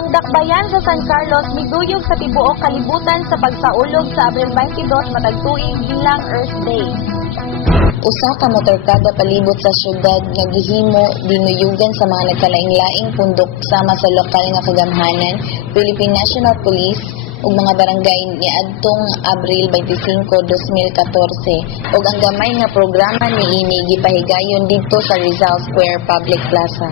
Ang dakbayan sa San Carlos miguyog sa tibuok kalibutan sa pagsaulog sa Abril 22 matag tuig bilang Earth Day. Usa ka motorkada palibot sa syudad nga gihimo dinuyugan sa mga nagkalaing-laing pundok sama sa lokal nga kagamhanan, Philippine National Police ug mga barangay niadtong Abril 25, 2014 ug ang gamay nga programa niini gipahigayon didto sa Rizal Square Public Plaza.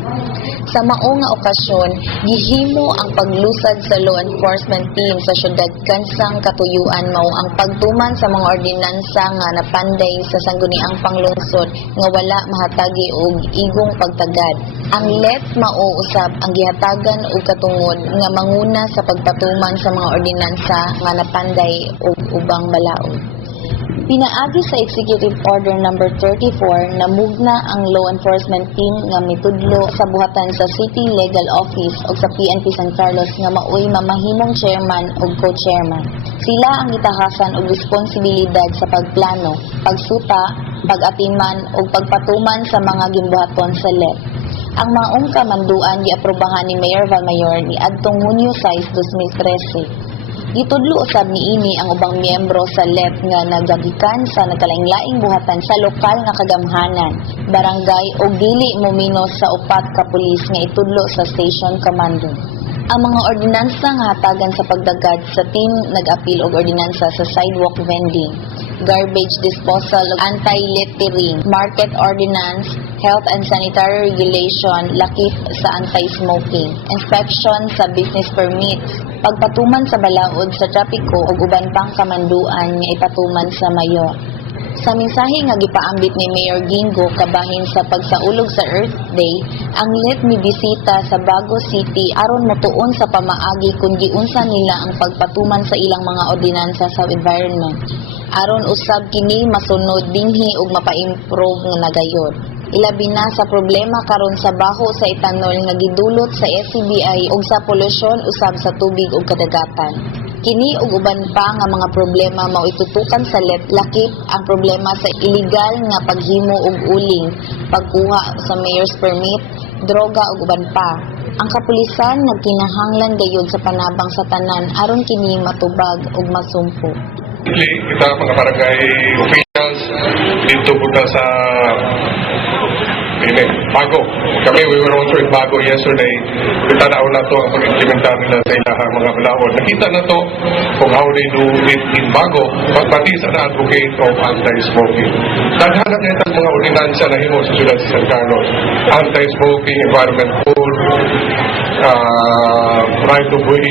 Sa mao nga okasyon, gihimo ang paglusad sa law enforcement team sa syudad kansang katuyuan mao ang pagtuman sa mga ordinansa nga napanday sa sangguniang panglungsod nga wala mahatagi og igong pagtagad. Ang LET mao usab ang gihatagan og katungod nga manguna sa pagpatuman sa mga ordinansa nga napanday og ubang balaod. Pinaagi sa Executive Order No. 34 na mugna ang law enforcement team nga mitudlo sa buhatan sa City Legal Office o sa PNP San Carlos nga maoy mamahimong chairman o co-chairman. Sila ang gitahasan og responsibilidad sa pagplano, pagsuta, pag-atiman o pagpatuman sa mga gimbuhaton sa LEP. Ang maong kamanduan giaprobahan ni Mayor Valmayor ni adtong Hunyo 6, 2013. Gitudlo usab niini ang ubang miyembro sa LEP nga nagagikan sa nagkalaing-laing buhatan sa lokal nga kagamhanan, barangay o dili mominos sa upat ka pulis nga itudlo sa station commando. Ang mga ordinansa nga hatagan sa pagdagad sa team nag-apil og ordinansa sa sidewalk vending, garbage disposal, anti-littering, market ordinance, health and sanitary regulation, lakip sa anti-smoking, inspection sa business permits, pagpatuman sa balaod sa trapiko ug uban pang kamanduan nga ipatuman sa mayor. Sa mensahe nga gipaambit ni Mayor Gingo kabahin sa pagsaulog sa Earth Day, ang LEP mibisita sa Bago City aron motuon sa pamaagi kung giunsa nila ang pagpatuman sa ilang mga ordinansa sa environment. Aron usab kini masunod dinhi ug mapa-improve nga nagayod. Ilabi na sa problema karon sa baho sa etanol nga gidulot sa SCBI ug sa polusyon usab sa tubig ug kadagatan. Kini ug uban pa nga mga problema mao itutukan sa LEP, lakip ang problema sa illegal nga paghimo og uling, pagkuha sa mayor's permit, droga ug uban pa. Ang kapulisan nagkinahanglan gayud sa panabang sa tanan aron kini matubag ug masumpo. Kita mga barangay officials dito punta sa Bago. Kami, we were also in Bago yesterday. Kita na una to ang pag-implementar nila sa ilahang mga balaod. Nakita na to kung how they do it in Bago, pati sa na-advocate of anti-smoking. Naghanap na itang mga ordinansya na himo sa siyudad sa San Carlos. Anti-smoking, environment code, right of way.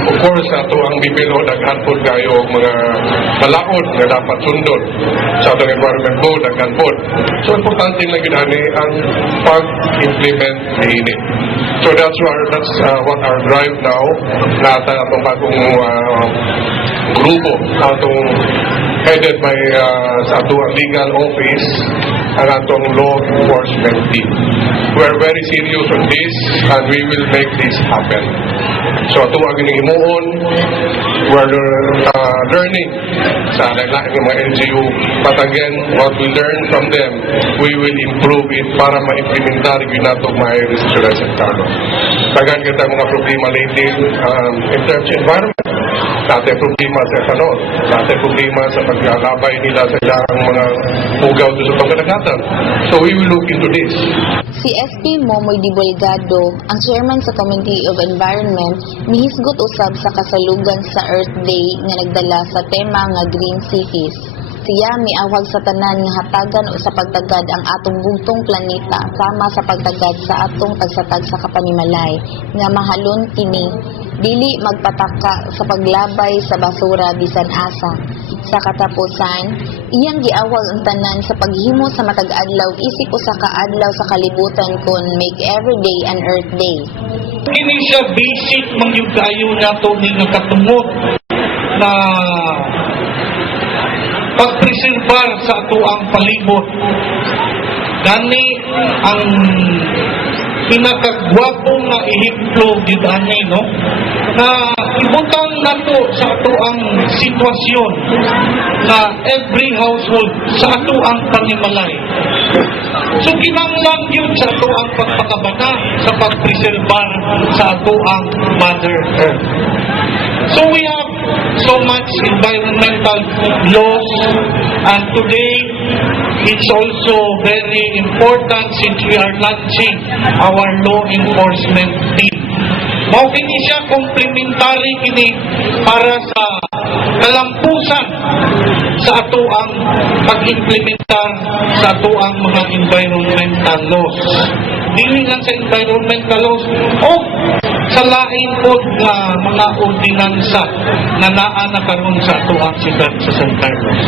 Of course, ato ang BPLO naghanpod kayo mga balaod na dapat sundon sa atong environment code, naghanpod. So, importante lang ginani ang pag-implement niini. So, that's what our drive now, na atong bagong grupo, atong headed by sa atong legal office, ang atong law enforcement team. We're very serious on this and we will make this happen. So ito ang ginihimuon, we're learning sa lain-lain ng mga NGO, but again, what we learn from them, we will improve it para ma-implementar yun natong maayos sa Ciudad San Carlos. Tagan kita mga problema lately in terms of environment. Dati problema sa etanol, dati problema sa paglalabay nila sa ilang mga ugaw sa pangkadagatan. So we will look into this. Si SP Momoy Dibulgado, ang chairman sa Committee of Environment, mihisgot usab sa kasalugan sa Earth Day nga nagdala sa tema nga Green Cities. Siya miawhag sa tanan nga hatagan o sa pagtagad ang atong bugtong planeta sama sa pagtagad sa atong pagsatag sa kapanimalay nga mahalon kini dili magpataka sa paglabay sa basura bisan asa. Sa katapusan, iyang giawag ang tanan sa paghimo sa matag adlaw isip usa ka adlaw sa kalibutan kon make every day an Earth Day. Kini siya basic mangyugayo nato ning nakatungod na pagpreserbar sa atuang palibot. Gani ang pinakagwapo nga ehemplo gyud ani no na ibutang nato sa atuang sitwasyon na every household sa atuang panimalay So kinanglan yun sa ato ang pagpakabana sa pagpreserbar sa ato ang Mother Earth. So we have so much environmental laws, and today it's also very important since we are launching our law enforcement team. Mao kini siya komplementary kini para sa kalampusan sa ato ang pag-implementar sa ato ang mga environmental laws. Dili lang sa environmental laws o sa lain po nga mga ordinansa na naa na karon sa ato ang syudad sa San Carlos.